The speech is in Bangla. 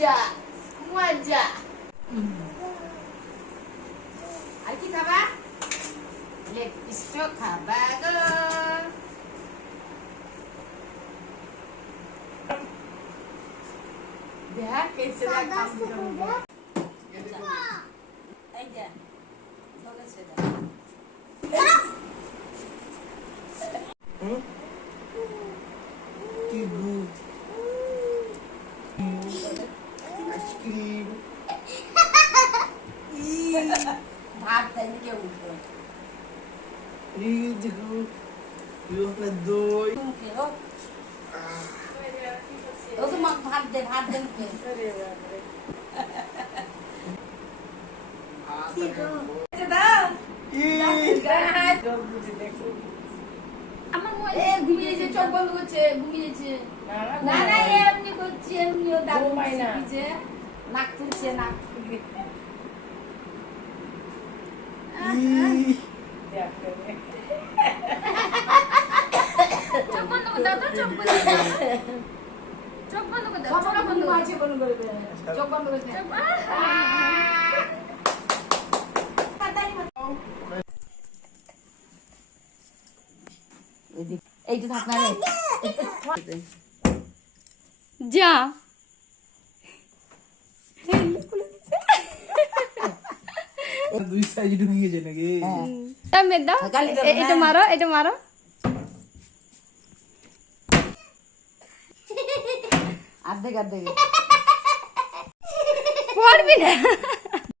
মজা মজা। আর কি খাবা? লেগ পিসটা খাবা গো। দেখ কেসে রাখা এই যে বলেছে দাও। কি গুড আইসক্রিম ভাত দেন কেউ উঠো এই দেখো আপনার দই ও তো মা ভাত দে কে দাও আমার মোবাইলে ঘুমিয়েছে, চোখ বন্ধ করছে, ঘুমিয়েছে। না না এমনি করছে, এমনিও দাঁত ঘুমিয়েছে, নাক তুলছে, নাক তুলবে। চোখ বন্ধ করে দাও তো, চোখ বন্ধ করে দাও। চোখ বন্ধ করে দাও, চোখ বন্ধ আছে বন্ধ করে দাও। চোখ বন্ধ করে দাও। এইটা থাক না রে যা দুই সাইজ ঢুকে গেছে নাকি এটা মারো, এটা মারো। অর্ধেক অর্ধেক পারবি না।